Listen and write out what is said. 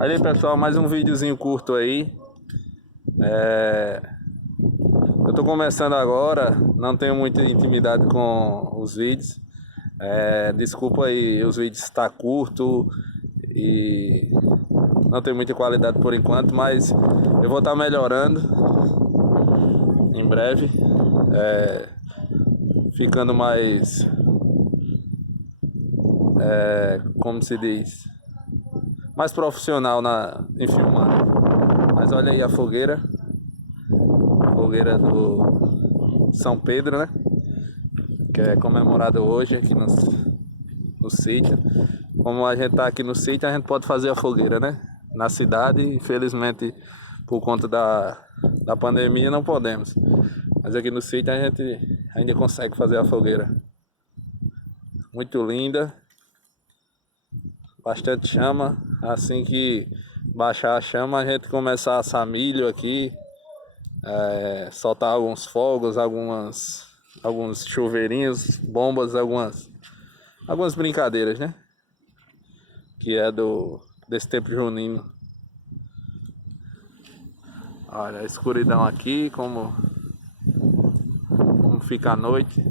Aí pessoal, mais um videozinho curto aí. Eu tô começando agora, não tenho muita intimidade com os vídeos. Desculpa aí, os vídeos está curto e não tem muita qualidade por enquanto, mas eu vou estar melhorando em breve, ficando mais, como se diz, mais profissional em filmar. Mas olha aí a fogueira do São Pedro, né? Que é comemorada hoje aqui no sítio. Como a gente tá aqui no sítio, a gente pode fazer a fogueira, né? Na cidade, infelizmente, por conta da pandemia, não podemos. Mas aqui no sítio a gente ainda consegue fazer a fogueira. Muito linda, bastante chama. Assim que baixar a chama, a gente começa a assar milho aqui, soltar alguns fogos, alguns chuveirinhos, bombas, algumas brincadeiras, né? Que é desse tempo junino. Olha a escuridão aqui, como fica a noite.